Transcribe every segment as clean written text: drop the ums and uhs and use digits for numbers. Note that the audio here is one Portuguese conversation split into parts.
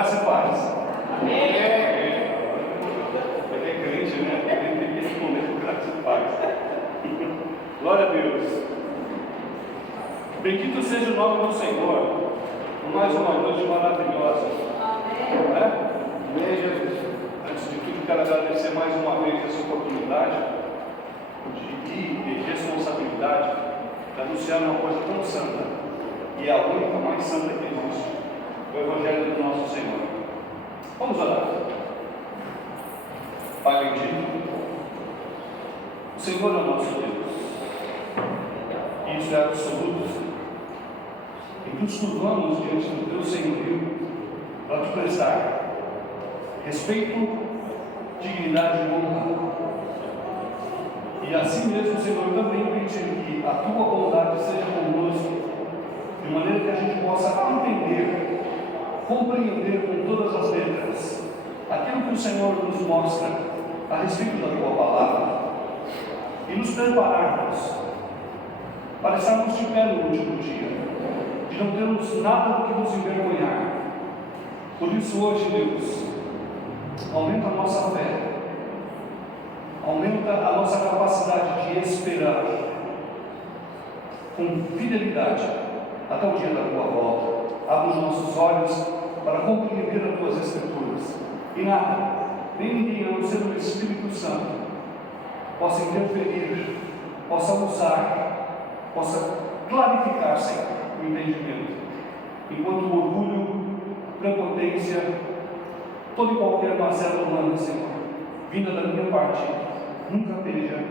Graça e paz. Amém. Ele é crente, né? Ele tem que responder com graça e paz. Glória a Deus. Bendito seja o nome do Senhor. Mais uma noite maravilhosa. Amém. Amém, Jesus. Antes de tudo, quero agradecer mais uma vez essa oportunidade de responsabilidade de anunciar uma coisa tão santa, e é a única mais santa que existe, o Evangelho do nosso Senhor. Vamos orar. Pai bendito, o Senhor é o nosso Deus, e isso é absoluto, Senhor. E nos curvamos diante do teu senhorio para te prestar respeito, dignidade e honra. E assim mesmo, Senhor, também pedir que a tua bondade seja conosco, de maneira que a gente possa entender, compreender com todas as letras aquilo que o Senhor nos mostra a respeito da tua palavra, e nos prepararmos para estarmos de pé no último dia, de não termos nada do que nos envergonhar. Por isso hoje, Deus, aumenta a nossa fé, aumenta a nossa capacidade de esperar com fidelidade até o dia da tua volta. Abre os nossos olhos para compreender as tuas escrituras, e nada, nem ninguém, a não ser o Espírito Santo, possa interferir, possa usar, possa clarificar, Senhor, o entendimento, enquanto o orgulho, a prepotência, toda e qualquer mazela humana, Senhor, vinda da minha parte, nunca esteja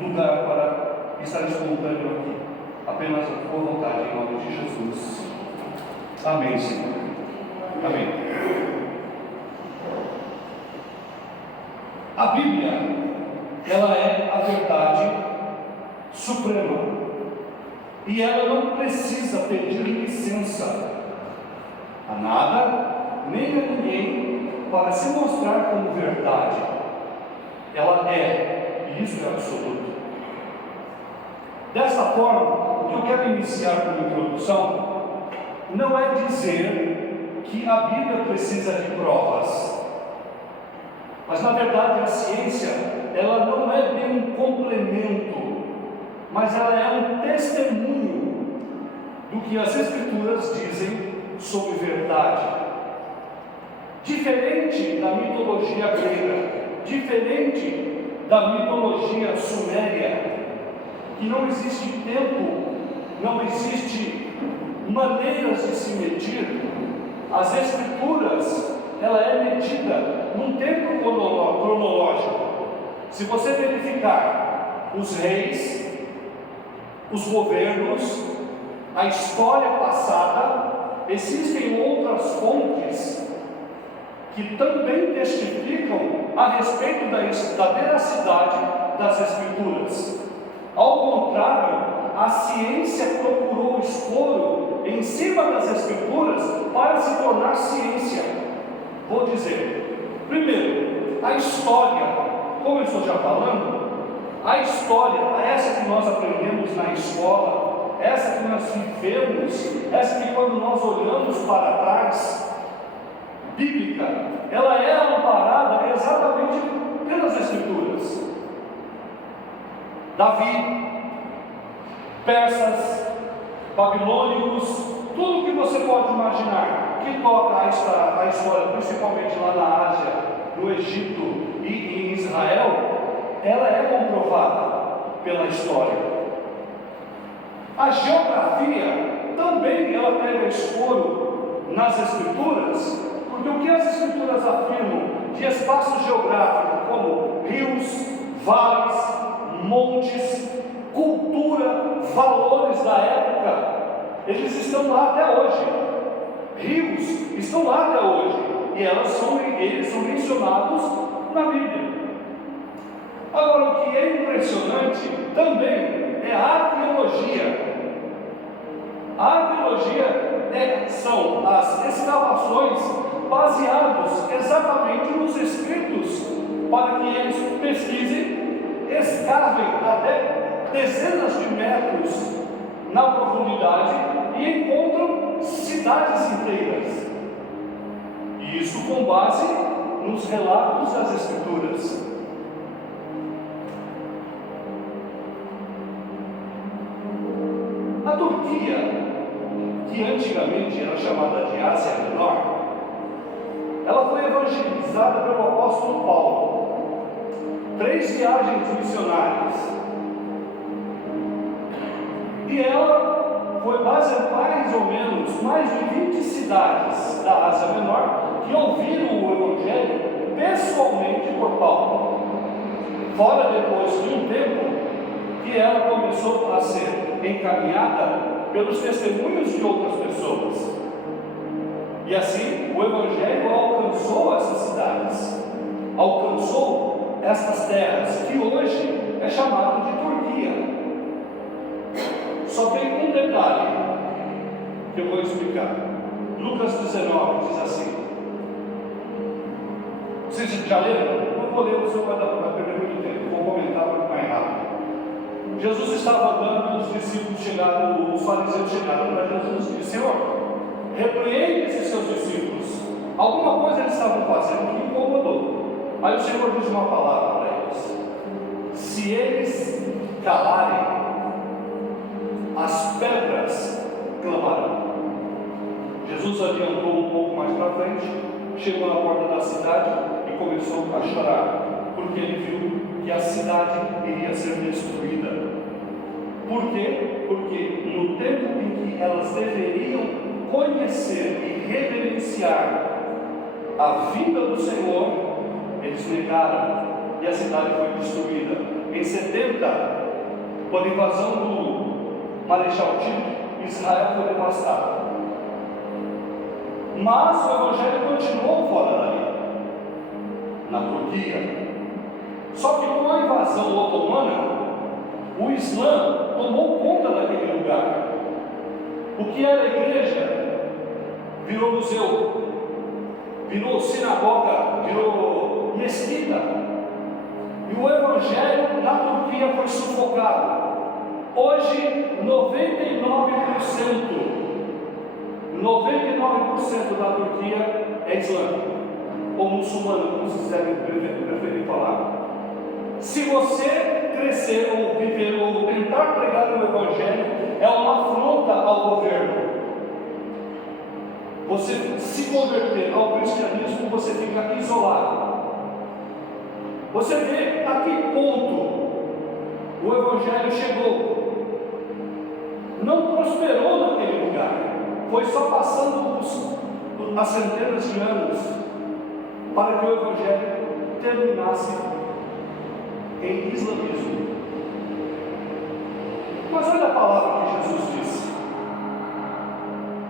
lugar para estar espontâneo aqui. Apenas a tua vontade, em nome de Jesus. Amém, Senhor. Amém. A Bíblia, ela é a verdade suprema, e ela não precisa pedir licença a nada, nem a ninguém, para se mostrar como verdade. Ela é, e isso é absoluto. Desta forma, o que eu quero iniciar como introdução não é dizer que a Bíblia precisa de provas, mas na verdade a ciência, ela não é bem um complemento, mas ela é um testemunho do que as Escrituras dizem sobre verdade. Diferente da mitologia grega, diferente da mitologia suméria, que não existe tempo, não existe maneiras de se medir, as Escrituras, ela é medida num tempo cronológico. Se você verificar os reis, os governos, a história passada, existem outras fontes que também testificam a respeito da veracidade das Escrituras. Ao contrário, a ciência procurou expor em cima das Escrituras para se tornar ciência. Vou dizer, primeiro, a história, como eu estou já falando, a história, essa que nós aprendemos na escola, essa que nós vivemos, essa que quando nós olhamos para trás, bíblica, ela é amparada exatamente pelas Escrituras. Davi, persas, babilônicos, tudo que você pode imaginar que toca a história, principalmente lá na Ásia, no Egito e em Israel, ela é comprovada pela história. A geografia também ela pega escuro nas Escrituras, porque o que as Escrituras afirmam de espaço geográfico, como rios, vales, montes, cultura, valores da época, eles estão lá até hoje. Rios estão lá até hoje, e eles são mencionados na Bíblia. Agora, o que é impressionante também é a arqueologia. A arqueologia são as escavações baseadas exatamente nos escritos, para que eles pesquisem, escavem até dezenas de metros na profundidade e encontram cidades inteiras. E isso com base nos relatos das Escrituras. A Turquia, que antigamente era chamada de Ásia Menor, ela foi evangelizada pelo apóstolo Paulo. 3 viagens missionárias. E ela foi mais ou menos mais de 20 cidades da Ásia Menor que ouviram o Evangelho pessoalmente por Paulo. Fora depois de um tempo que ela começou a ser encaminhada pelos testemunhos de outras pessoas. E assim o Evangelho alcançou essas cidades, alcançou essas terras, que hoje é chamado de Turquia. Só tem um detalhe que eu vou explicar. Lucas 19 diz assim. Vocês já leram? Não vou ler, o senhor vai perder muito tempo, vou comentar para ficar rápido. Jesus estava andando, os discípulos chegaram, os fariseus chegaram para Jesus e disse: Senhor, repreende esses seus discípulos. Alguma coisa eles estavam fazendo que incomodou. Aí o Senhor diz uma palavra para eles: se eles calarem, as pedras clamarão. Jesus adiantou um pouco mais para frente, chegou na porta da cidade e começou a chorar, porque ele viu que a cidade iria ser destruída. Por quê? Porque no tempo em que elas deveriam conhecer e reverenciar a vinda do Senhor, eles negaram e a cidade foi destruída. Em 70, por invasão do Marechal Tito, Israel foi devastado. Mas o Evangelho continuou fora dali, na Turquia. Só que com a invasão otomana, o Islã tomou conta daquele lugar. O que era igreja virou museu, virou sinagoga, virou mesquita. E o Evangelho na Turquia foi sufocado. Hoje, 99% da Turquia é islâmica, ou muçulmana, como vocês devem preferir falar. Se você crescer ou viver ou tentar pregar o Evangelho, é uma afronta ao governo. Você se converter ao cristianismo, você fica isolado. Você vê a que ponto o Evangelho chegou. Não prosperou naquele lugar. Foi só passando as centenas de anos para que o Evangelho terminasse em islamismo. Mas olha a palavra que Jesus disse: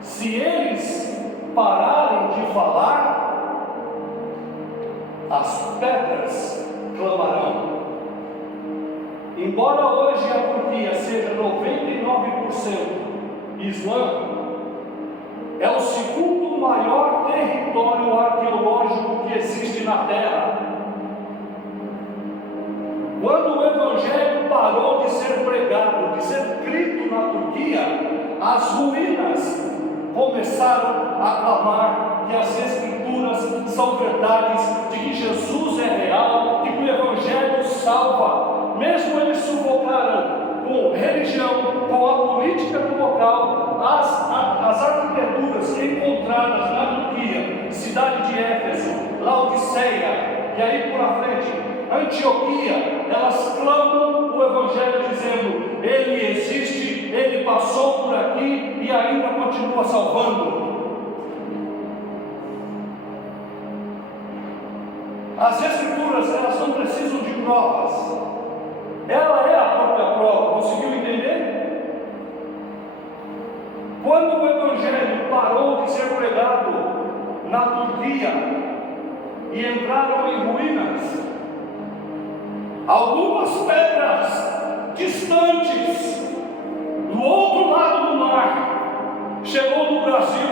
se eles pararem de falar, as pedras clamarão. Embora hoje a Turquia seja 99% islã, é o segundo maior território arqueológico que existe na Terra. Quando o Evangelho parou de ser pregado, de ser escrito na Turquia, as ruínas começaram a clamar que as Escrituras são verdades, de que Jesus é real, de que o Evangelho salva. Mesmo eles sufocaram com religião, com a política do local, as arquiteturas encontradas na Turquia, cidade de Éfeso, Laodiceia, e aí por a frente, Antioquia, elas clamam o Evangelho dizendo: ele existe, ele passou por aqui e ainda continua salvando. As Escrituras, elas não precisam de provas, ela é a própria prova. Conseguiu entender? Quando o Evangelho parou de ser pregado na Turquia e entraram em ruínas, algumas pedras distantes, do outro lado do mar, chegou no Brasil.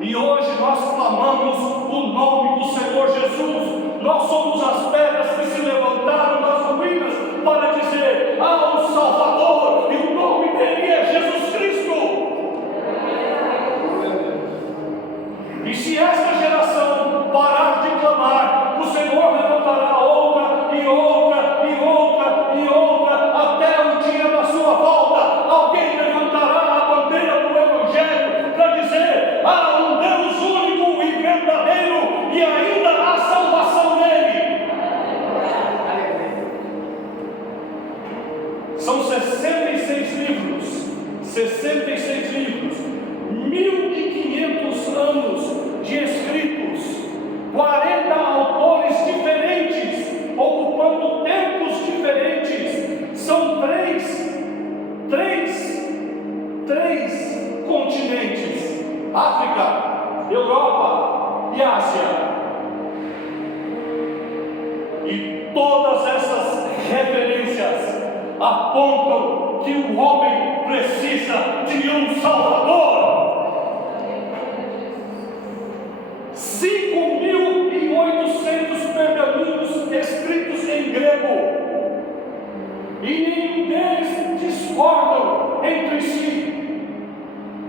E hoje nós clamamos o nome do Senhor Jesus. Nós somos as pedras que se levantaram das ruínas para dizer: há um Salvador, e o nome dele é Jesus Cristo. E se essa três continentes: África, Europa e Ásia. E todas essas referências apontam que o homem precisa de um Salvador. 5.800 pergaminhos escritos em grego, e nenhum deles discordam entre si,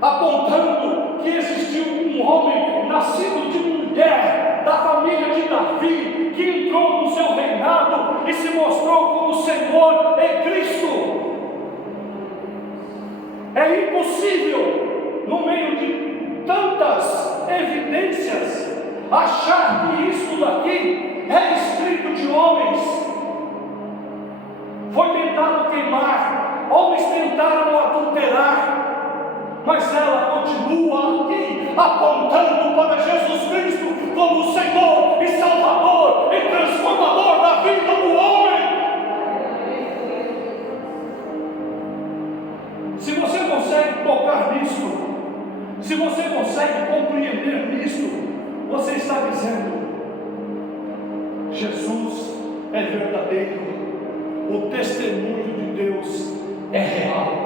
apontando que existiu um homem nascido de mulher, da família de Davi, que entrou no seu reinado e se mostrou como Senhor em Cristo. É impossível, no meio de tantas evidências, achar que isso daqui é escrito de homens. Foi tentado queimar, homens tentaram adulterar, mas ela continua aqui, apontando para Jesus Cristo como Senhor e Salvador e transformador da vida do homem. Se você consegue tocar nisso, se você consegue compreender nisso, você está dizendo: Jesus é verdadeiro, o testemunho de Deus é real.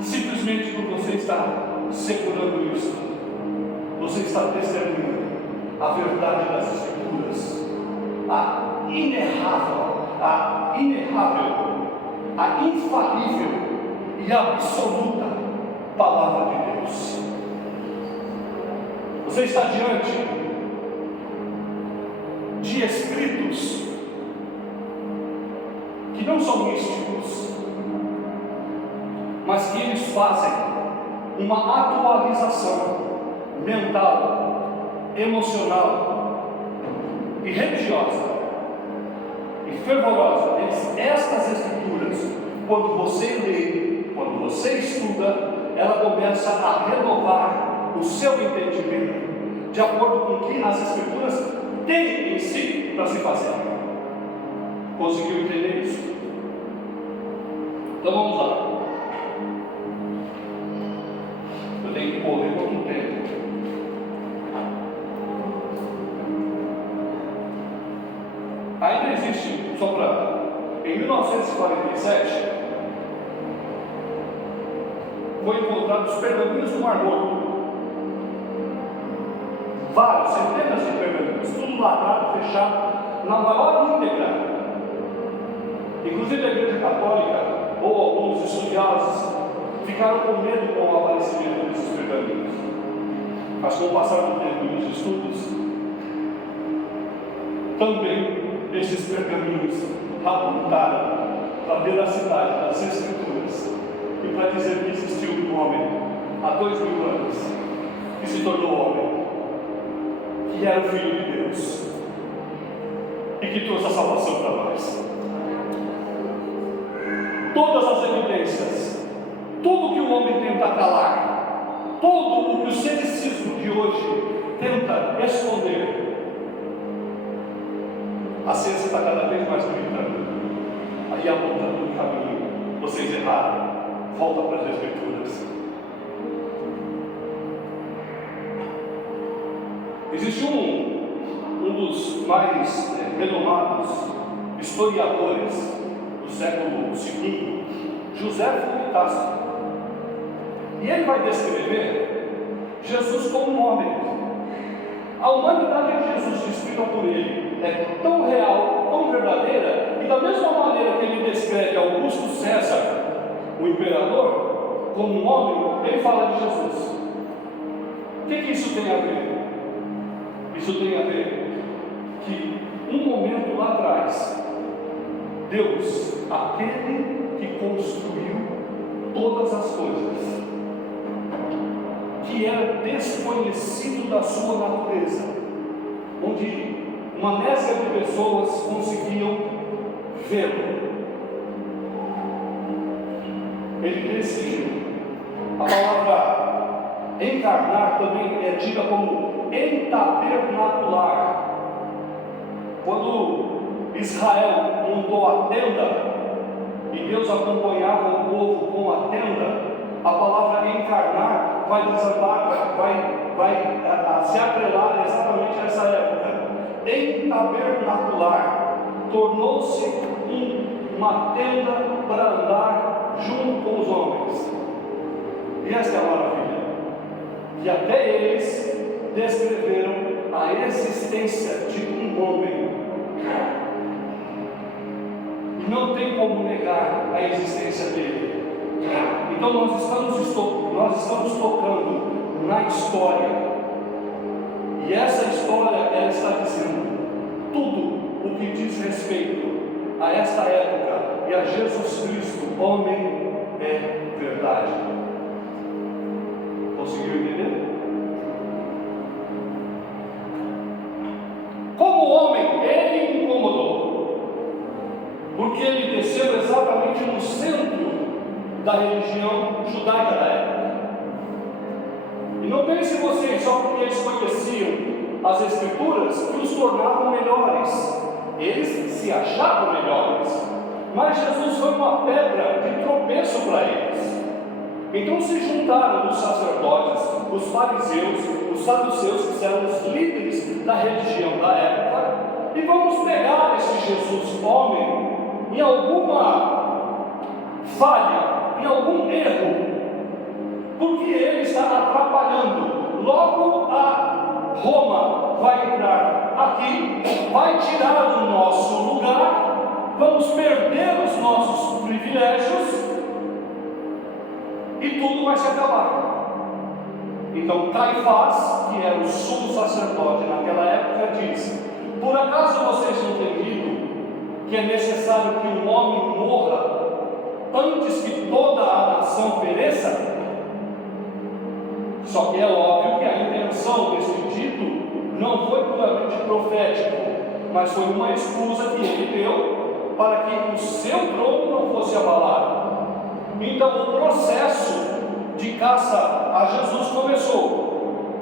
Simplesmente por você estar segurando isso, você está testemunhando a verdade das Escrituras, a inerrável, a infalível e absoluta palavra de Deus. Você está diante de escritos que não são místicos, mas que eles fazem uma atualização mental, emocional e religiosa e fervorosa. Estas escrituras, quando você lê, quando você estuda, ela começa a renovar o seu entendimento de acordo com o que as escrituras têm em si para se fazer. Conseguiu entender isso? Então vamos lá. Eu tenho que correr por um tempo. Ainda existe, só para... Em 1947, foi encontrado os pergaminhos do Mar Morto. Vários, centenas de pergaminhos, tudo lavrado, fechado, na maior íntegra. Inclusive a Igreja Católica, ou alguns estudiosos, ficaram com medo com o aparecimento desses pergaminhos. Mas com o passar do tempo e dos estudos, também esses pergaminhos apontaram para a veracidade das Escrituras e para dizer que existiu um homem há 2000 anos que se tornou homem, que era o Filho de Deus e que trouxe a salvação para nós. Todas as evidências, tudo que o homem tenta calar, tudo o que o ceticismo de hoje tenta esconder, a ciência está cada vez mais gritando, aí apontando o caminho. Vocês erraram, volta para as Escrituras. Existe um dos mais renomados historiadores do século II, José Tasso, e ele vai descrever Jesus como um homem. A humanidade de Jesus descrita por ele é tão real, tão verdadeira, e da mesma maneira que ele descreve Augusto César, o imperador, como um homem, ele fala de Jesus. O que isso tem a ver? Isso tem a ver que um momento lá atrás, Deus, aquele que construiu todas as coisas, que era desconhecido da sua natureza, onde uma mescla de pessoas conseguiam vê-lo, ele decidiu. A palavra encarnar também é dita como entabernacular. Quando Israel montou a tenda, e Deus acompanhava o povo com a tenda, a palavra encarnar vai desambar, vai se atrelar exatamente nessa época. Entabernacular, tornou-se uma tenda para andar junto com os homens. E essa é a maravilha, que até eles descreveram a existência de um homem. E não tem como negar a existência dele. Então nós estamos tocando na história. E essa história, ela está dizendo tudo o que diz respeito a esta época e a Jesus Cristo, homem, é verdade. Conseguiu entender? Como homem, ele incomodou, porque ele desceu exatamente no centro da religião judaica da época. E não pense vocês só porque eles conheciam as Escrituras que os tornavam melhores. Eles se achavam melhores, mas Jesus foi uma pedra de tropeço para eles. Então se juntaram os sacerdotes, os fariseus, os saduceus, que eram os líderes da religião da época, e vamos pegar esse Jesus homem em alguma falha, em algum erro, porque ele está atrapalhando. Logo a Roma vai entrar aqui, vai tirar o nosso lugar, vamos perder os nossos privilégios e tudo vai se acabar. Então Caifás, que era o sumo sacerdote naquela época, diz: por acaso vocês não têm lido que é necessário que um homem morra antes que toda a nação pereça? Só que é óbvio que a intenção desse dito não foi puramente profético, mas foi uma excusa que ele deu para que o seu trono não fosse abalado. Então o processo de caça a Jesus começou.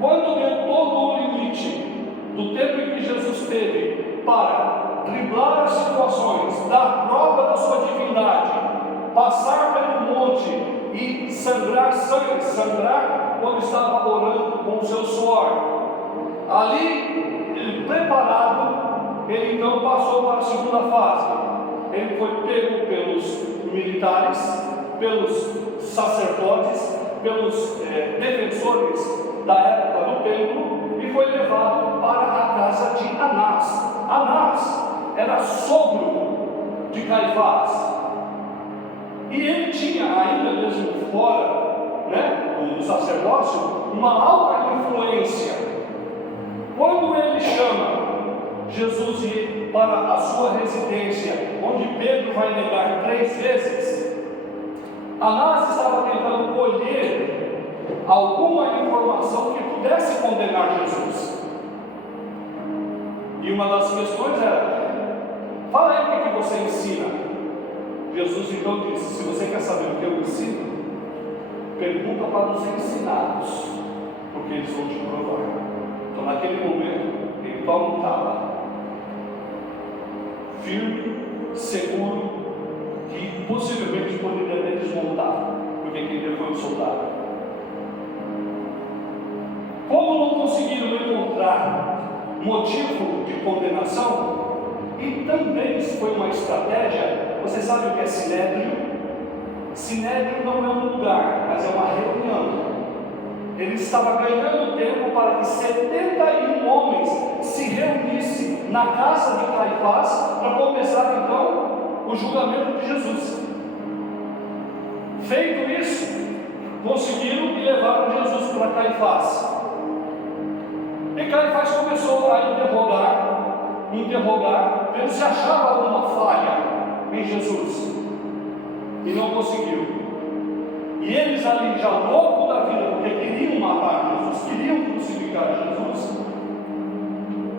Quando deu todo o limite do tempo em que Jesus teve para driblar as situações, dar prova da sua divindade, passar pelo monte e sangrar sangue, sangrar quando estava orando com o seu suor. Ali, ele preparado, ele então passou para a segunda fase. Ele foi pego pelos militares, pelos sacerdotes, pelos defensores da época do templo e foi levado para a casa de Anás. Anás era sogro de Caifás. E ele tinha, ainda mesmo fora do sacerdócio, uma alta influência. Quando ele chama Jesus para a sua residência, onde Pedro vai negar 3 vezes, Anás estava tentando colher alguma informação que pudesse condenar Jesus. E uma das questões era: fala aí o que você ensina. Jesus então disse: se você quer saber o que eu ensino, pergunta para os ensinados, porque eles vão te provar. Então naquele momento ele toma um tapa firme, seguro, que possivelmente poderia até desmontar, porque quem deu foi um soldado. Como não conseguiram encontrar motivo de condenação, e também foi uma estratégia. Você sabe o que é sinédrio? Sinédrio não é um lugar, mas é uma reunião. Ele estava ganhando tempo para que 71 homens se reunissem na casa de Caifás para começar então o julgamento de Jesus. Feito isso, conseguiram e levaram Jesus para Caifás. E Caifás começou a interrogar, vendo se achava alguma falha em Jesus, e não conseguiu. E eles ali, já louco da vida, porque queriam matar Jesus, queriam crucificar Jesus,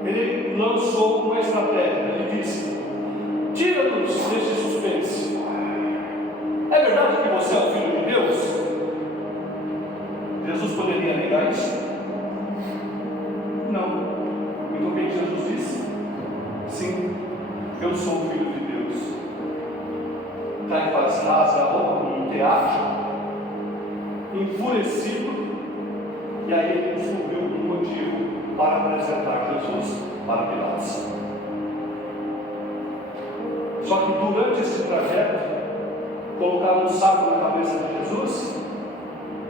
ele lançou uma estratégia. Ele disse: tira-nos desse suspense. É verdade que você é o Filho de Deus? Jesus poderia negar isso? Não. Então o que Jesus disse? Sim, eu sou o Filho de Deus. Caiafas rasga a roupa num teatro, enfurecido, e aí ele descobriu um motivo para apresentar Jesus para Pilatos. Só que durante esse trajeto, colocaram um saco na cabeça de Jesus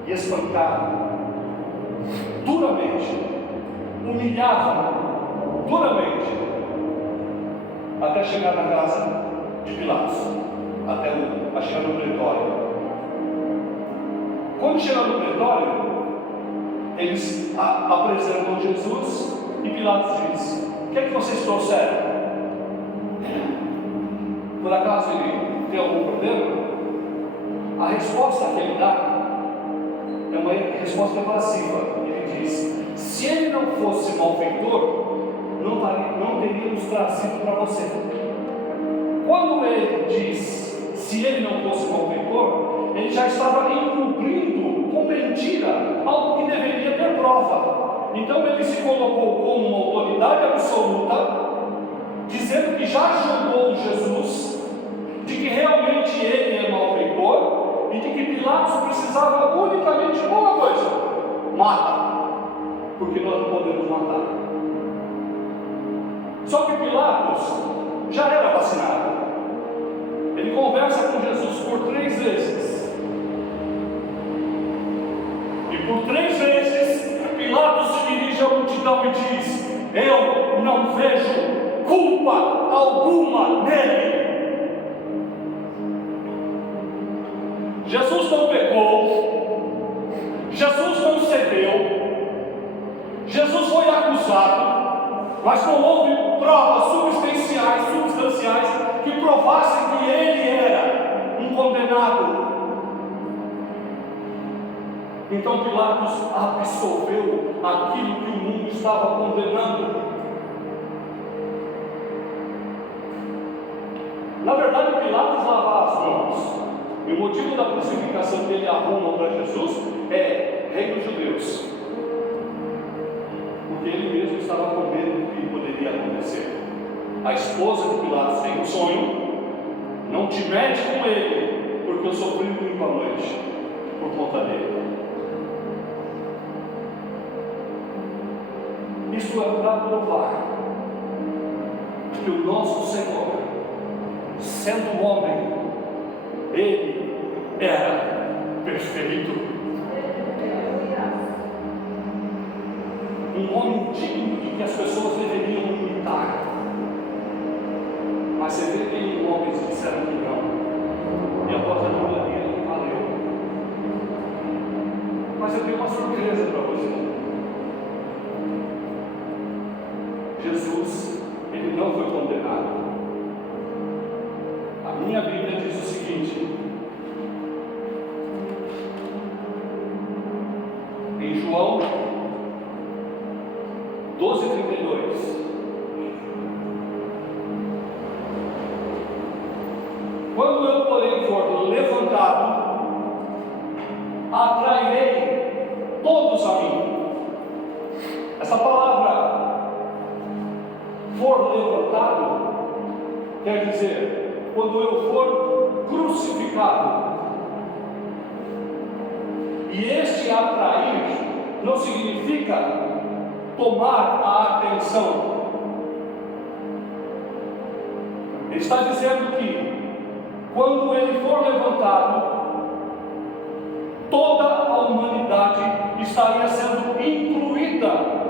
e espancaram duramente, humilhavam duramente, até chegar na casa de Pilatos, a chegar no pretório. Quando chegar no pretório, eles apresentam Jesus e Pilatos diz: o que é que vocês trouxeram? Por acaso ele tem algum problema? A resposta que ele dá é uma resposta evasiva. Ele diz: se ele não fosse malfeitor, não teríamos trazido para você. Quando ele diz se ele não fosse malfeitor, ele já estava encobrindo com mentira algo que deveria ter prova. Então ele se colocou como uma autoridade absoluta, dizendo que já julgou Jesus, de que realmente ele é malfeitor e de que Pilatos precisava unicamente de uma coisa: mata, porque nós não podemos matar. Só que Pilatos já era vacinado. Ele conversa com Jesus por 3 vezes. E por 3 vezes Pilatos se dirige à multidão e diz: eu não vejo culpa alguma nele. Jesus não pecou, Jesus não cedeu, Jesus foi acusado, mas não houve provas substanciais que provassem que ele era um condenado. Então Pilatos absolveu aquilo que o mundo estava condenando. Na verdade, Pilatos lavava as mãos. E o motivo da crucificação que ele arruma para Jesus é: Rei dos Judeus. Porque ele mesmo estava com medo do que poderia acontecer. A esposa de Pilatos tem um sonho: não te mete com ele, porque eu sofri muito à noite por conta dele. Isso é para provar que o nosso Senhor, sendo homem, ele era perfeito. Um homem digno de que as pessoas deveriam imitar. Mas você vê que tem homens que disseram que não. E após a dúvida dele, valeu. Mas eu tenho uma surpresa para você. Jesus, ele não foi condenado. A minha Bíblia diz o seguinte: em João 12:32, quando eu, porém, for levantado, atrairei todos a mim. Essa palavra for levantado quer dizer, quando eu for crucificado. E este atrair não significa tomar a atenção. Ele está dizendo que quando ele for levantado, toda a humanidade estaria sendo incluída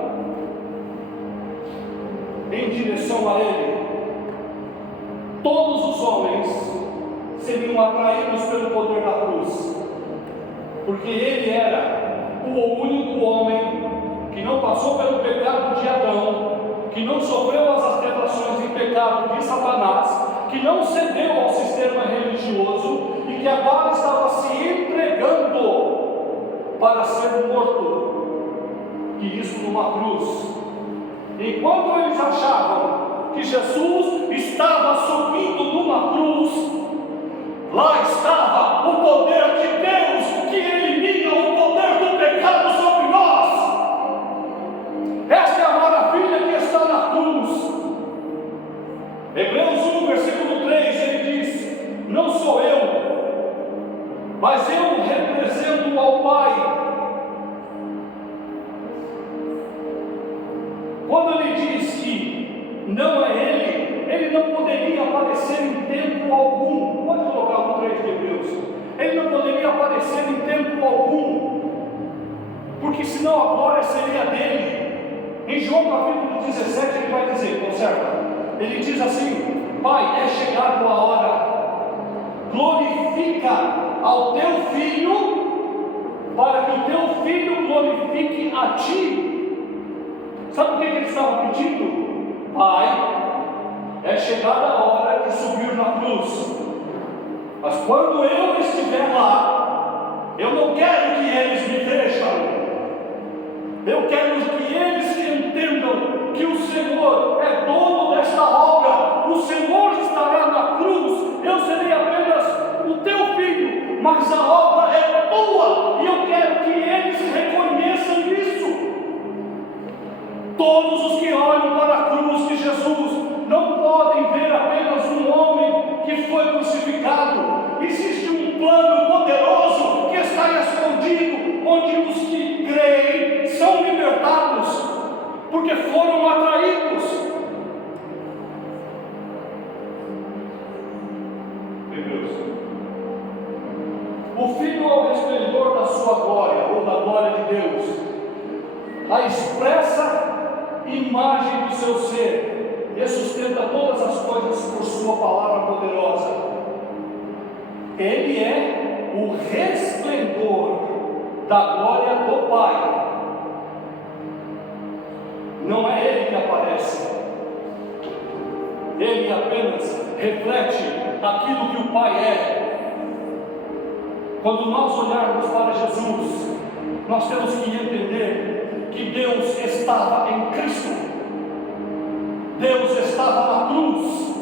em direção a ele. Todos os homens seriam atraídos pelo poder da cruz, porque ele era o único homem que não passou pelo pecado de Adão, que não sofreu as tentações em pecado de Satanás, que não cedeu ao sistema religioso e que agora estava se entregando para ser morto, e isso numa cruz. Enquanto eles achavam que Jesus estava subindo numa cruz, lá estava o poder de Deus que elimina o poder do pecado sobre nós. Esta é a maravilha que está na cruz. Hebreus 1, versículo 3, ele diz: não sou eu mas eu represento ao Pai. Quando ele diz que não é ele não poderia aparecer em tempo algum. Pode colocar o 3 de Hebreus. Ele não poderia aparecer em tempo algum, porque senão a glória seria dele. Em João capítulo 17 ele vai dizer, observa, ele diz assim: Pai, é chegado a hora, glorifica ao teu filho, para que o teu filho glorifique a ti. Sabe o que ele estava pedindo? Pai, é chegada a hora de subir na cruz, mas quando eu estiver lá, eu não quero que eles me vejam, eu quero que eles entendam que o Senhor é dono desta obra, o Senhor estará na cruz, eu serei apenas o teu filho, mas a obra é tua, e eu quero que eles reconheçam isso. Todos os que olham para a cruz de Jesus não podem ver apenas um homem que foi crucificado. Existe um plano poderoso que está escondido, onde os que creem são libertados, porque foram atraídos. O Filho é o resplendor da sua glória, ou da glória de Deus, a expressa imagem do seu ser, e sustenta todas as coisas por sua palavra poderosa. Ele é o resplendor da glória do Pai. Não é ele que aparece, ele apenas reflete aquilo que o Pai é. Quando nós olharmos para Jesus, nós temos que entender que Deus estava em Cristo, Deus estava na cruz.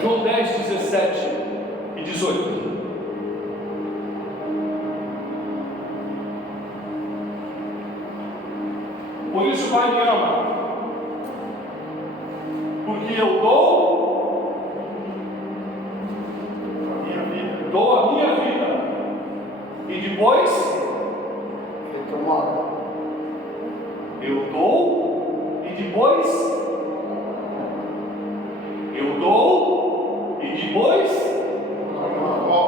João 10, 17 e 18. Por isso o Pai me ama, porque eu dou a minha vida, e depois eu dou, e depois eu dou, e depois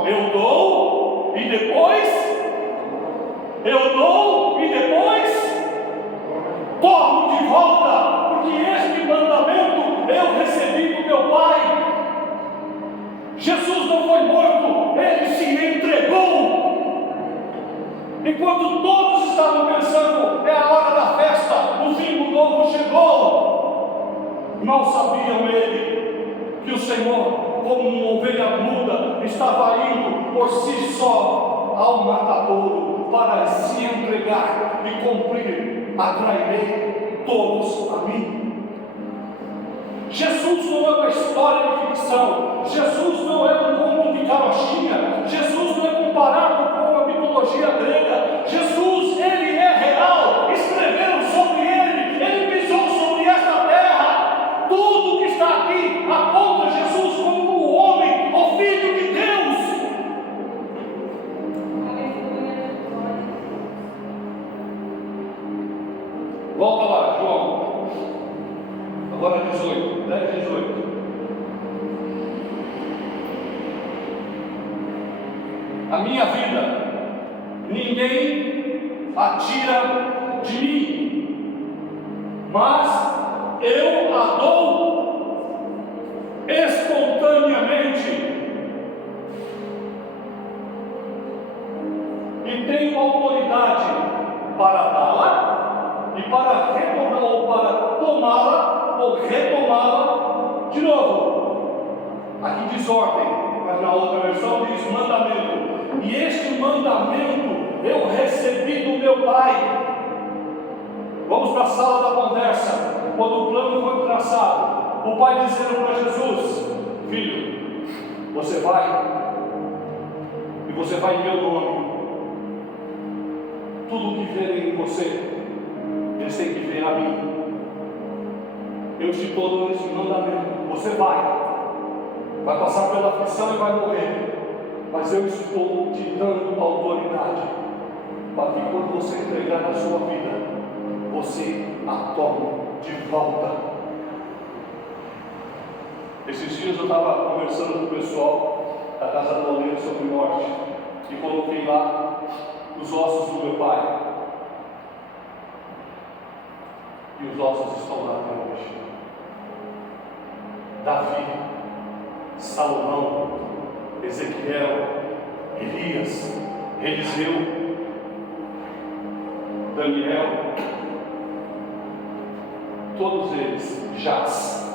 eu dou, e depois eu dou, e depois torno de volta, porque este mandamento eu recebi do meu Pai. Jesus não foi morto, ele se entregou. Enquanto todos estavam pensando, é a hora da festa, o vinho novo chegou, não sabiam ele que o Senhor, como uma ovelha muda, estava indo por si só ao matadouro para se entregar e cumprir: atrairei todos a mim. Jesus não é uma história de ficção, Jesus não é um conto de carochinha, Jesus não é comparado com a mitologia grega. Jesus, ele é real, escreveram sobre ele pisou sobre esta terra. Tudo que está aqui aponta Jesus como o homem, o Filho de Deus. Volta lá, João. Agora 18, 10, 18. A minha vida ninguém a tira de mim, mas eu a dou espontaneamente, e tenho autoridade para dá-la e para retornar, ou para tomá-la ou retomá-la de novo. Aqui diz ordem, mas na outra versão diz mandamento. E este mandamento eu recebi do meu Pai. Vamos para a sala da conversa. Quando o plano foi traçado, o Pai dizendo para Jesus: filho, você vai, e você vai em meu nome. Tudo que verem em você, eles têm que ver a mim. Eu te dou esse mandamento: você vai. vai passar pela aflição e vai morrer. Mas eu estou te dando autoridade para que quando você entregar a sua vida, você a tome de volta. Esses dias eu estava conversando com o pessoal da Casa do Oleiro sobre morte e coloquei lá os ossos do meu pai. E os ossos estão lá até hoje. Davi, Salomão, Ezequiel, Elias, Eliseu, Daniel, todos eles jazem.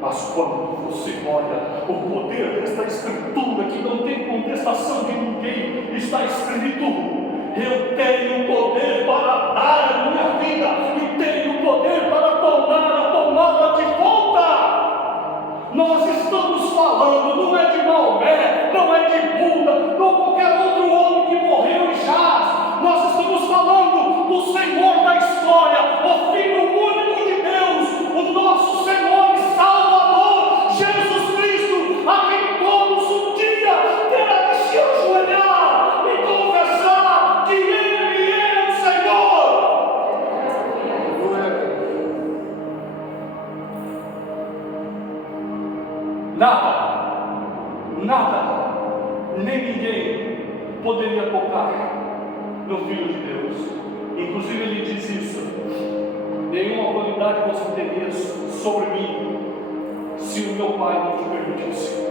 Mas quando você olha o poder desta escritura, que não tem contestação de ninguém, está escrito: eu tenho poder para dar a minha vida e tenho poder para tomá-la de volta. Nós estamos falando, não é de Maomé, não é de Buda, não qualquer outro homem que morreu e jaz. Nós estamos falando do Senhor da história, o Filho único de Deus, o nosso Senhor e Salvador, Jesus Cristo, a quem todos um dia terá que se ajoelhar e confessar que Ele é o Senhor. Nada, nem ninguém poderia tocar no Filho de Deus. Inclusive ele diz isso: nenhuma autoridade você teria sobre mim se o meu Pai não te permitisse.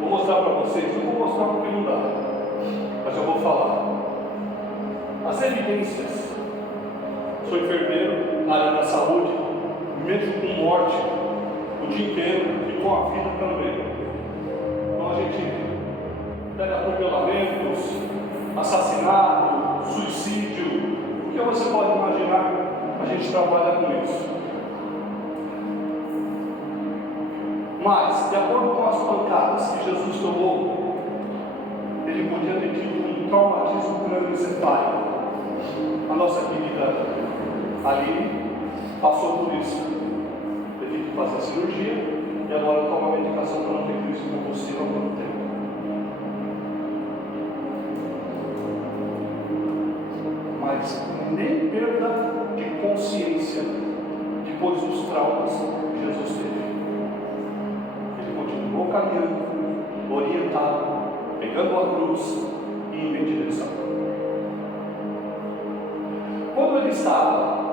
Vou mostrar para vocês, não vou mostrar porque não dá, mas eu vou falar as evidências. Sou enfermeiro na área da saúde, mexo com morte o dia inteiro e com a vida também. Então a gente pega atropelamentos, assassinato, suicídio, o que você pode imaginar, a gente trabalha com isso. Mas, de acordo com as pancadas que Jesus tomou, ele podia ter tido um traumatismo crânioencefálico. A nossa querida Aline passou por isso. Teve que fazer a cirurgia e agora toma medicação para não ter crise convulsiva há muito tempo. Mas nem perda de consciência depois dos traumas que Jesus teve. Ele continuou caminhando, orientado, pegando a cruz e indo em direção. Quando ele estava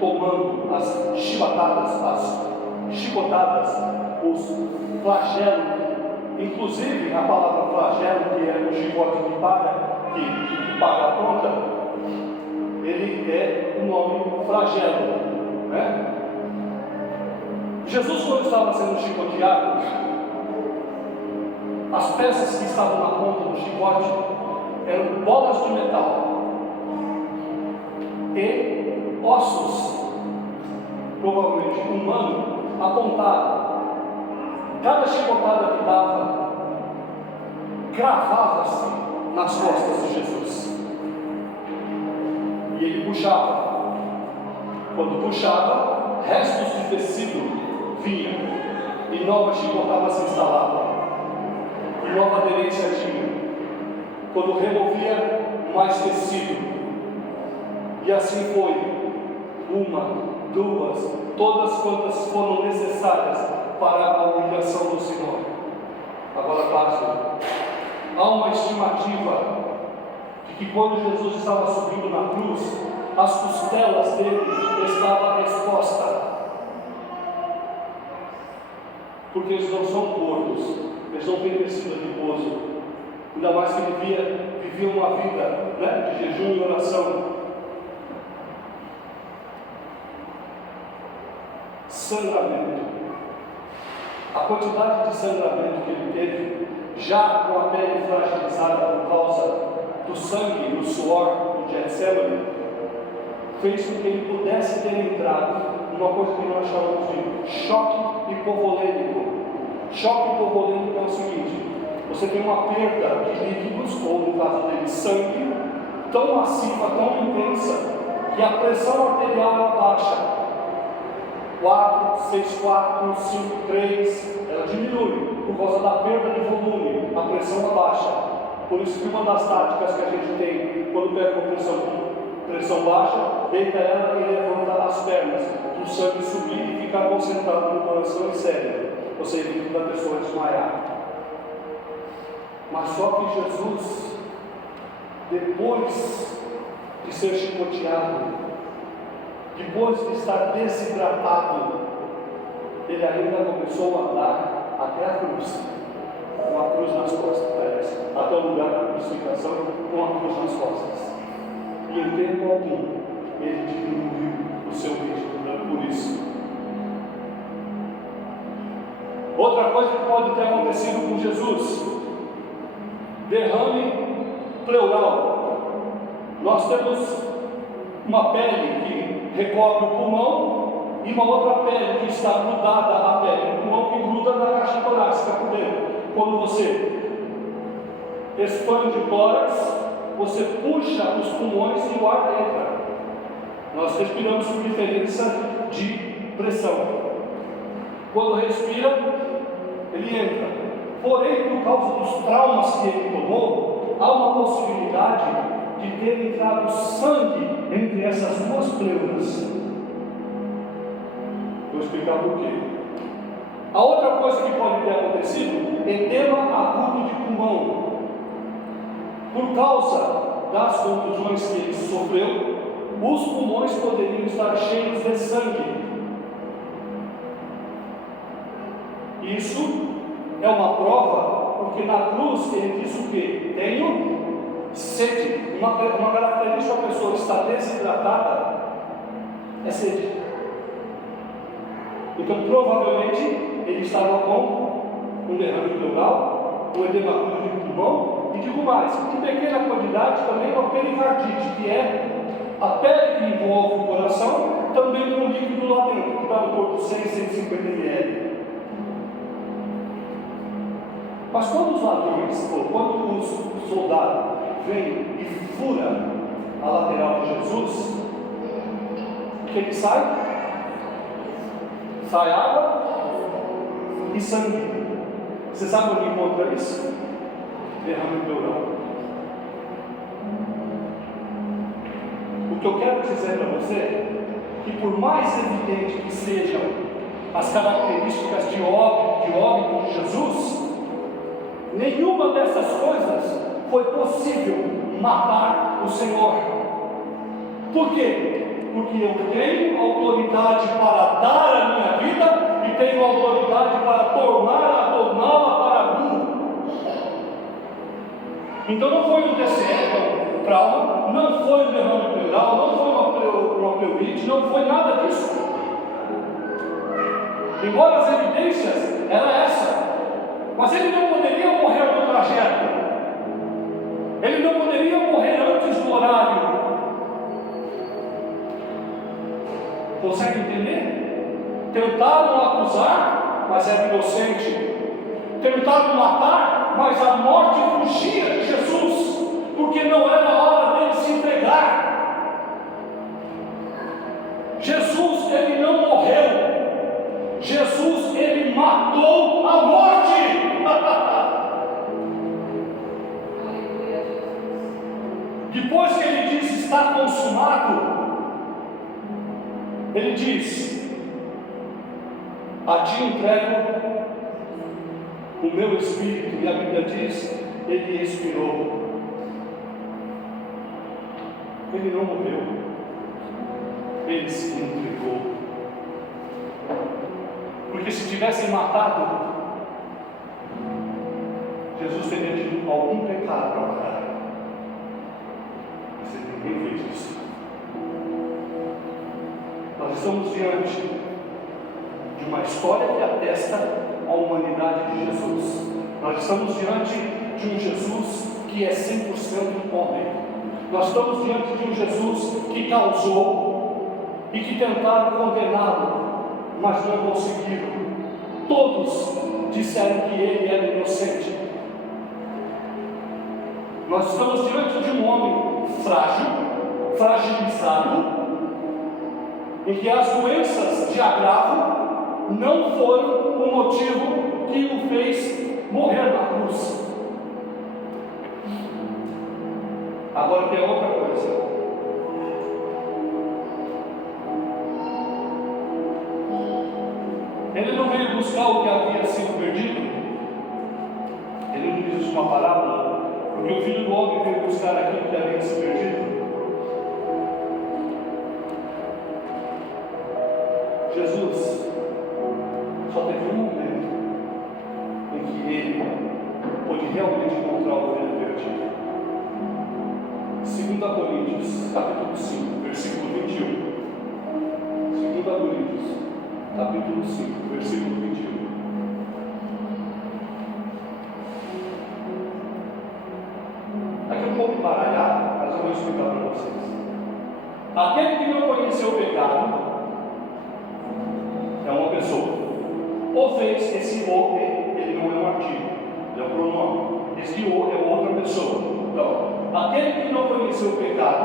tomando as chicotadas, os flagelos, inclusive a palavra flagelo, que é o chicote que paga a ponta, ele é o nome flagelo, né? Jesus, quando estava sendo chicoteado, as peças que estavam na ponta do chicote eram bolas de metal e ossos, provavelmente humano, apontado. Cada chicotada que dava cravava-se nas costas de Jesus. E ele puxava. Quando puxava, restos de tecido vinham e nova chicotada se instalava. E nova aderência tinha. Quando removia, mais tecido. E assim foi. Uma, duas, todas quantas foram necessárias para a humilhação do Senhor. Agora pastor, há uma estimativa de que quando Jesus estava subindo na cruz, as costelas dele estavam expostas. Porque eles não são gordos, eles não têm tecido adiposo. Ainda mais que ele vivia uma vida, né, de jejum e oração. Sangramento. A quantidade de sangramento que ele teve, já com a pele fragilizada por causa do sangue, do suor, do Getsemane, fez com que ele pudesse ter entrado numa coisa que nós chamamos de choque hipovolêmico. choque hipovolêmico é o seguinte: você tem uma perda de líquidos, ou no caso dele, sangue, tão massiva, tão intensa, que a pressão arterial ela baixa. 4, 6, 4, 5, 3, ela diminui por causa da perda de volume, a pressão abaixa. Por isso que uma das táticas que a gente tem quando pega uma pressão baixa, deita ela e levanta as pernas, para o sangue subir e ficar concentrado no coração e cérebro. Você evita da pessoa desmaiar. Mas só que Jesus, depois de ser chicoteado, depois de estar desidratado, ele ainda começou a andar até a cruz, com a cruz nas costas, parece, até o lugar da crucificação, com a cruz nas costas. E em tempo algum, ele diminuiu o seu ritmo por isso. Outra coisa que pode ter acontecido com Jesus: derrame pleural. Nós temos uma pele que recobre o pulmão e uma outra pele que está grudada à pele do pulmão, que gruda na caixa torácica por dentro. Quando você expande o tórax, você puxa os pulmões e o ar entra. Nós respiramos por diferença de pressão. Quando respira, ele entra. Porém, por causa dos traumas que ele tomou, há uma possibilidade de ter entrado sangue entre essas duas pleuras. Vou explicar por quê. A outra coisa que pode ter acontecido: edema agudo de pulmão. Por causa das contusões que ele sofreu, os pulmões poderiam estar cheios de sangue. Isso é uma prova, porque na cruz ele diz o quê? Tenho sede. Uma característica da pessoa que está desidratada é sede. Então, provavelmente, ele estava com um derrame pleural, um edema agudo de pulmão, e digo mais, em pequena quantidade também uma pericardite, que é a pele que envolve o coração, também com líquido lá dentro, que está no corpo de 100, 150 ml. Mas quando os ladrões, ou quando os soldados vêm e fura a lateral de Jesus, o que ele sai? Sai água e sangue. Você sabe onde encontra isso? Derrame pleural. O que eu quero dizer para você é que, por mais evidente que sejam as características de óbito de Jesus, nenhuma dessas coisas foi possível matar o Senhor. Por quê? Porque eu tenho autoridade para dar a minha vida e tenho autoridade para torná-la para mim. Então não foi um TCE, um trauma, não foi um derrame pleural, não foi uma pleurite, não foi nada disso. Embora as evidências eram essa, mas ele não poderia morrer no trajeto, ele não poderia morrer antes do horário. Consegue entender? Tentaram acusar, mas era inocente. Tentaram matar, mas a morte fugia de Jesus, porque não era a hora dele se entregar. Jesus, ele não morreu. Jesus, ele matou a morte. Depois que ele diz está consumado, ele diz: a ti entrego o meu espírito. E a Bíblia diz: ele expirou. Ele não morreu, ele se entregou. Porque se tivessem matado, Jesus teria tido algum pecado para pagar. Mas ninguém fez isso. Nós estamos diante de uma história que atesta a humanidade de Jesus. Nós estamos diante de um Jesus que é 100% homem. Nós estamos diante de um Jesus que causou e que tentaram condená-lo, mas não conseguiram. Todos disseram que ele era inocente. Nós estamos diante de um homem frágil, fragilizado, em que as doenças de agravo não foram o motivo que o fez morrer na cruz. Agora tem outra coisa. Ele não veio buscar o que havia sido perdido. Ele não diz uma parábola, porque o Filho do Homem veio buscar aquilo que havia sido perdido. Jesus só teve um momento em que ele pôde realmente encontrar o ovelha perdida. 2 Coríntios, capítulo 5, versículo 21. 2 Coríntios, capítulo 5, versículo 21. Aqui eu vou me baralhar, mas eu vou explicar para vocês. Aquele que não conheceu o pecado é uma pessoa. O fez, esse o, ele não é um artigo, ele é um pronome. Esse o é outra pessoa. Então, aquele que não conheceu o pecado,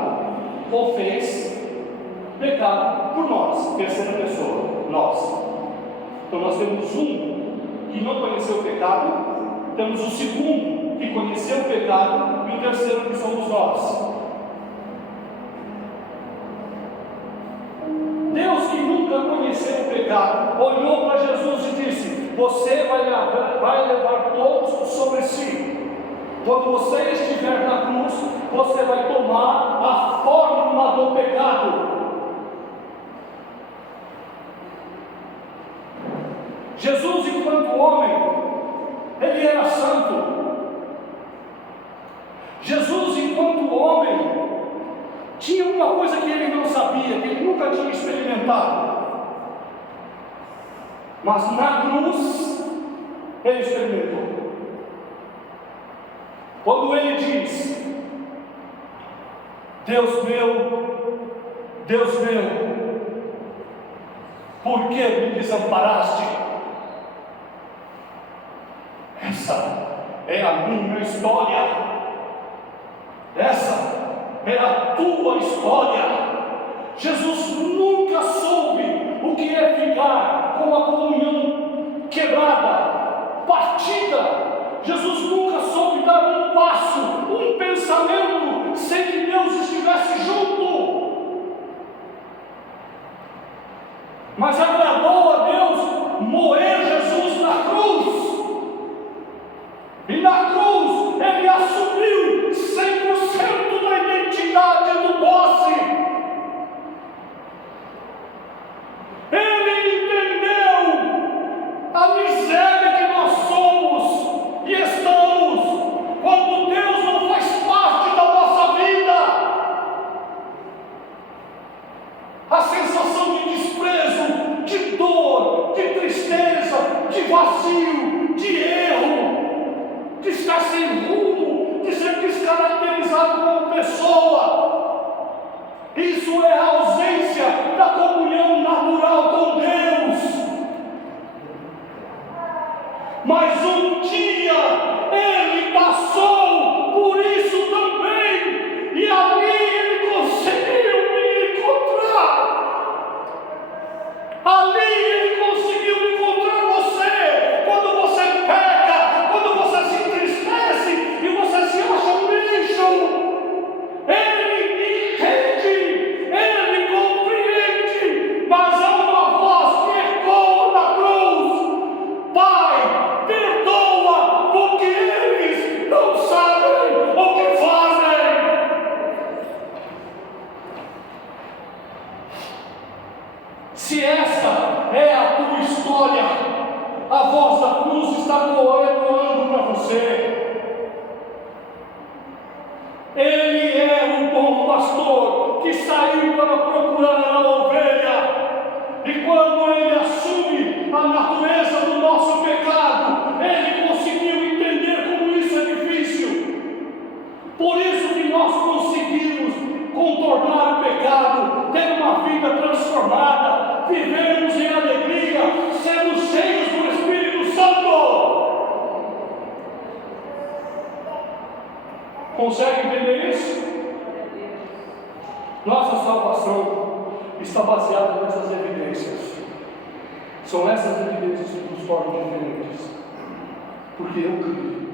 o fez pecado por nós, terceira pessoa, nós. Então nós temos um que não conheceu o pecado, temos o segundo que conheceu o pecado e o terceiro que somos nós. Deus, que nunca conheceu o pecado, olhou para Jesus e disse: você vai levar todos sobre si. Quando você estiver na cruz, você vai tomar a fórmula do pecado. Jesus, enquanto homem, ele era santo. Jesus, enquanto homem, tinha uma coisa que ele não sabia, que ele nunca tinha experimentado. Mas na cruz, ele experimentou. Quando ele diz: Deus meu, por que me desamparaste? Essa é a minha história. Essa é a tua história. Jesus nunca soube o que é ficar com a comunhão quebrada, partida. Jesus nunca soube dar um passo, um pensamento, sem que Deus estivesse junto. Mas agradou a Deus moer Jesus na cruz. E na cruz ele assumiu 100% da identidade do bosse. Ele entendeu a miséria que nós somos e estamos quando Deus não faz parte da nossa vida. A sensação de desprezo, de dor, de tristeza, de vazio, de erro, de estar sem rumo, de ser descaracterizado como pessoa. Isso é a ausência da comunhão natural com Deus. Mas um dia ele passou por isso também, e ali ele conseguiu me encontrar. Ali ele conseguiu encontrar você. Quando você peca, quando você se entristece e você se acha um lixo, ele entende, ele compreende. Mas há uma voz que ecoa na cruz: Pai, perdoa, porque eles não sabem o que fazem. Se essa é a tua história, a voz da cruz está ecoando para você. Ele é o bom pastor que saiu para procurar a ovelha. E quando ele assume a natureza do nosso pecado, ele conseguiu entender como isso é difícil. Por isso que nós conseguimos contornar o pecado, ter uma vida transformada, vivermos em alegria, sermos cheios do Espírito Santo. Consegue entender isso? Nossa salvação está baseada nessas evidências. São essas evidências que nos tornam diferentes. Porque eu criei,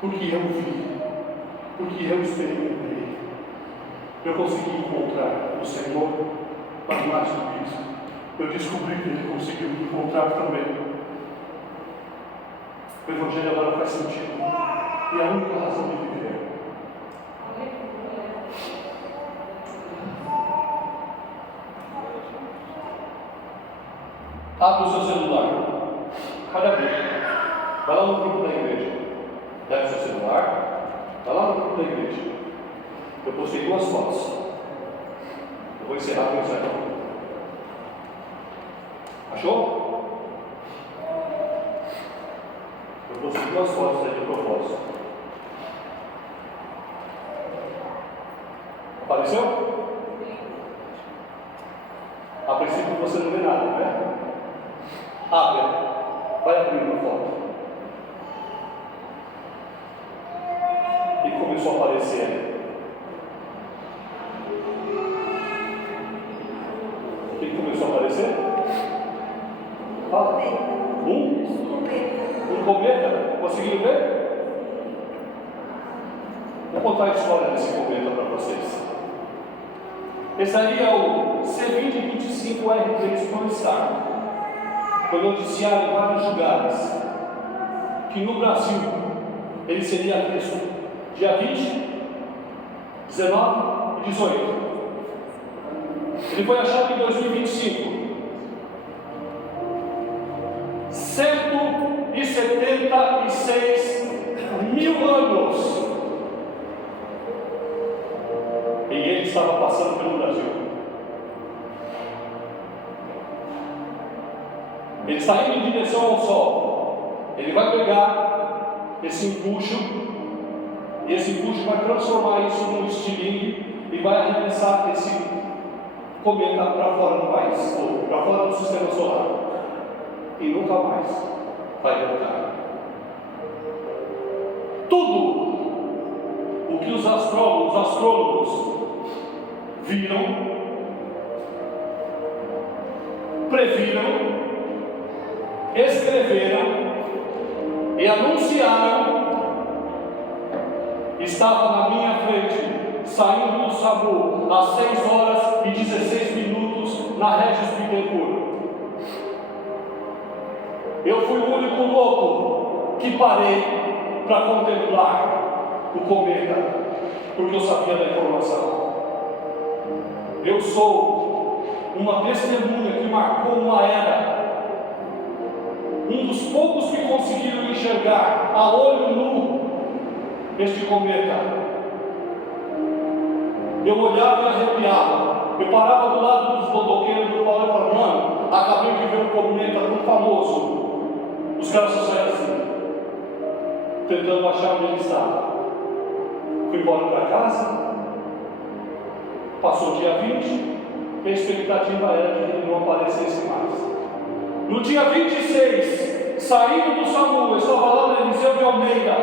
porque eu vi, porque eu experimentei. Eu consegui encontrar o Senhor, mas mais do que isso, eu descobri que Ele conseguiu me encontrar também. O Evangelho agora faz sentido. E é a única razão de viver. Abre o seu celular. Cadê a Bíblia? Vai lá no grupo da igreja. Pega o seu celular. Vai lá no grupo da igreja. Eu postei 2 fotos. Eu vou encerrar com isso aqui. Achou? Eu postei 2 fotos aí de propósito. Apareceu? A princípio você não vê nada, não é? Abre. Vai abrir uma foto. E começou a aparecer. O que começou a aparecer? Fala. Um cometa. Conseguiram ver? Vou contar a história desse cometa para vocês. Esse aí é o C2025R3 Polestar. Foi noticiado em vários lugares que no Brasil ele seria visto dia 20, 19 e 18. Ele foi achado em 2025. 176 mil anos. E ele estava passando pelo Brasil. Ele está indo em direção ao Sol. Ele vai pegar esse empuxo, e esse empuxo vai transformar isso num estilingue e vai arremessar esse cometa para fora do país, ou para fora do sistema solar. E nunca mais vai voltar. Tudo o que os astrônomos viram, previram, escreveram e anunciaram, estava na minha frente, saindo do SAMU às 6 horas e 16 minutos na Regis Bittencourt. Eu fui o único louco que parei para contemplar o cometa, porque eu sabia da informação. Eu sou uma testemunha que marcou uma era. Um dos poucos que conseguiram enxergar a olho nu este cometa. Eu olhava e arrepiava. Eu parava do lado dos motoqueiros do Paulo e falava: mano, acabei de ver um cometa tão famoso. Os caras só saíram assim, tentando achar onde ele estava. Fui embora para casa. Passou o dia 20. A expectativa era que ele não aparecesse mais. No dia 26, saindo do SAMU, eu estava lá no Eliseu de Almeida,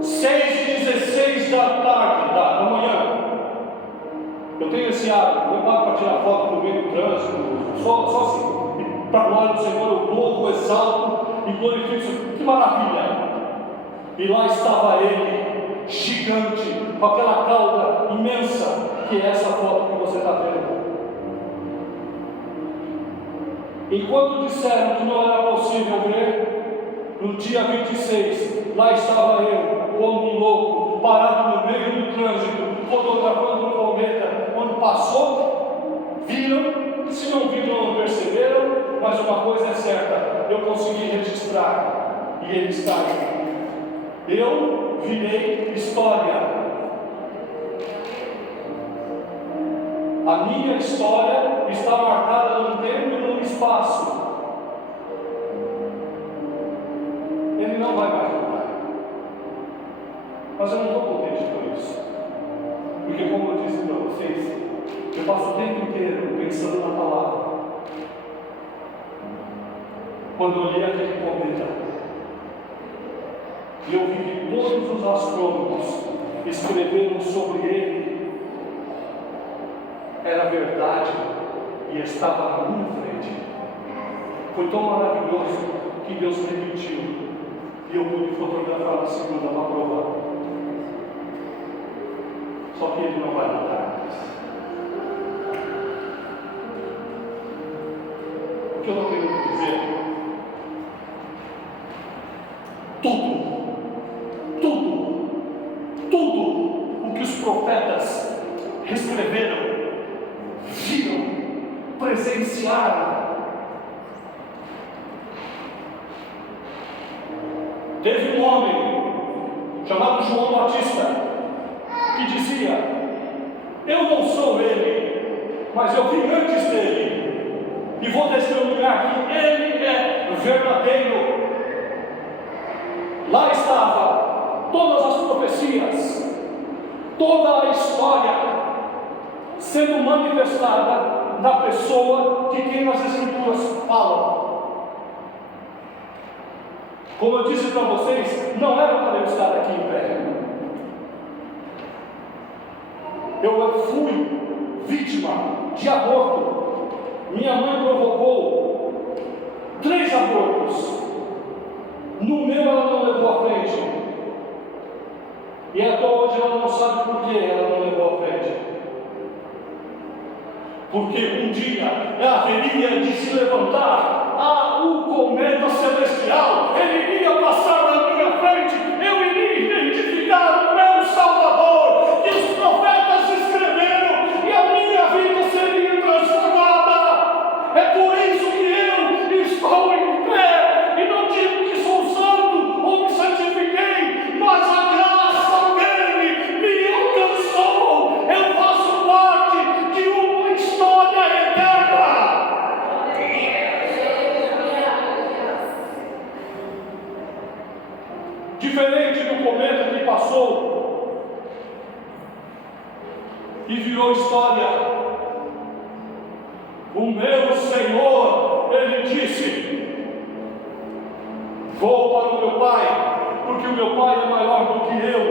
6h16 da manhã. Eu tenho esse hábito, eu paro para tirar foto no meio do trânsito, só assim, para a glória do Senhor, eu louvo, exalto e glorifico. Que maravilha! E lá estava ele, gigante, com aquela cauda imensa, que é essa foto que você está vendo. Enquanto disseram que não era possível ver, no dia 26, lá estava eu, como um louco, parado no meio do trânsito, fotografando um cometa. Quando passou, viram, se não viram, não perceberam, mas uma coisa é certa, eu consegui registrar, e ele está aí. Eu virei história. A minha história está marcada num tempo e num espaço. Ele não vai mais voltar. Mas eu não estou contente com isso. Porque, como eu disse para vocês, eu passo o tempo inteiro pensando na palavra. Quando eu li aquele cometa, E eu vi que todos os astrônomos escreveram sobre ele. Era verdade e estava na minha frente. Foi tão maravilhoso que Deus permitiu. E eu pude fotografar na segunda para provar. Só que ele não vai lutar mais. O que eu estou querendo dizer? Tudo o que os profetas escreveram, viram, presenciaram. Teve um homem chamado João Batista que dizia: eu não sou ele, mas eu vim antes dele e vou testemunhar que ele é verdadeiro. Lá estava todas as profecias, toda a história sendo manifestada na pessoa de quem as Escrituras falam. Como eu disse para vocês, não era para eu estar aqui em pé. Eu fui vítima de aborto. Minha mãe provocou 3 abortos. No meu ela não levou à frente. E até hoje ela não sabe por que ela não levou à frente. Porque um dia ela haveria de se levantar o cometa celestial. Ele iria passar na minha frente. Eu iria identificar o meu Salvador, que os profetas escreveram, e a minha vida seria transformada. É por isso que eu estou em pé. E não digo que sou santo ou me santifiquei, mas a graça dele me alcançou. Eu faço parte de uma história eterna. Diferente do cometa que passou e virou história, o meu Senhor, ele disse: vou para o meu Pai, porque o meu Pai é maior do que eu.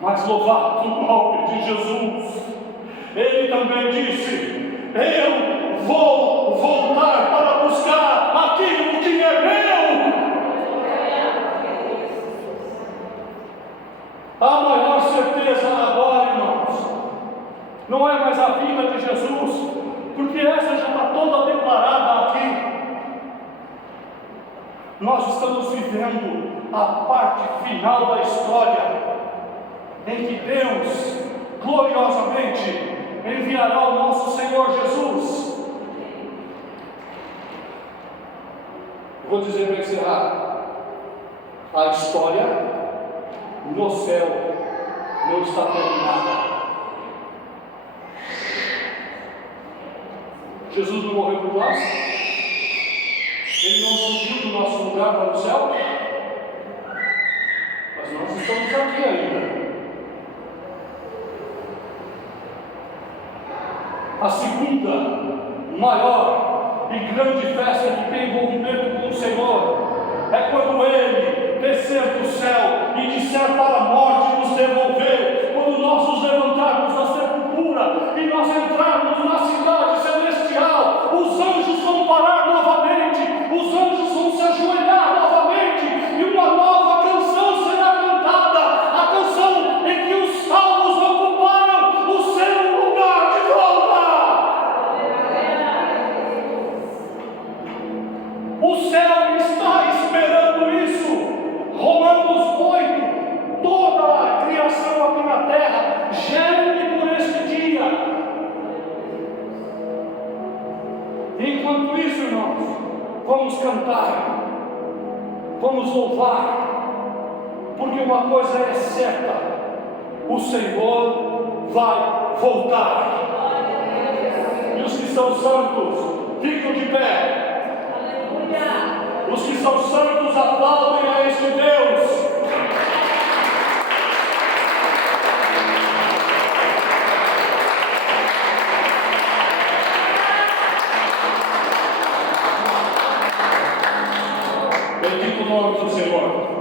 Mas louvado o nome de Jesus, ele também disse: eu vou voltar para buscar aquilo que é meu. A maior certeza agora, irmãos, não é mais a vinda de Jesus, porque essa já está toda declarada aqui. Nós estamos vivendo a parte final da história, em que Deus gloriosamente enviará o nosso Senhor Jesus. Vou dizer para encerrar: a história no céu não está terminada. Jesus não morreu por nós? Ele não subiu do nosso lugar para o céu? Mas nós estamos aqui ainda. A segunda maior e grande festa que tem envolvimento com o Senhor é quando Ele descer do céu e disser para a morte nos devolver, quando nós nos levantarmos da sepultura e nós entrarmos na cidade celestial. Os anjos vão parar novamente, os anjos vão se ajoelhar novamente, e uma nova canção será cantada, a canção em que os salvos ocuparam o seu lugar de volta. O céu está esperando isso. Romanos 8, toda a criação aqui na terra geme por este dia. Enquanto isso, irmãos, vamos cantar, vamos louvar, porque uma coisa é certa: o Senhor vai voltar. E os que são santos ficam de pé. Os que são santos aplaudem a este Deus. o nome do Senhor.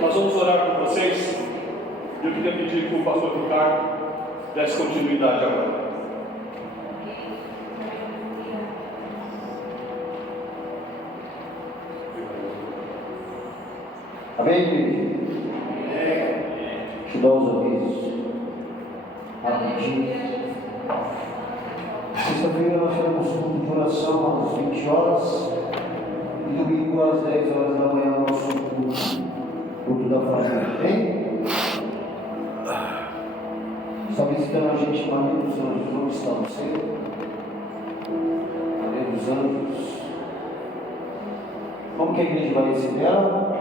Nós vamos orar com vocês. Eu queria pedir que o pastor Ricardo desse continuidade agora. Amém, querido? Deixa eu dar os avisos. Rapidinho. Sexta-feira nós temos culto de oração às 20 horas. E domingo às 10 horas da manhã nosso culto da família. Amém? Está visitando a gente, Maria dos Anjos, onde está você? Maria dos Anjos. Como que a igreja vai receber ela?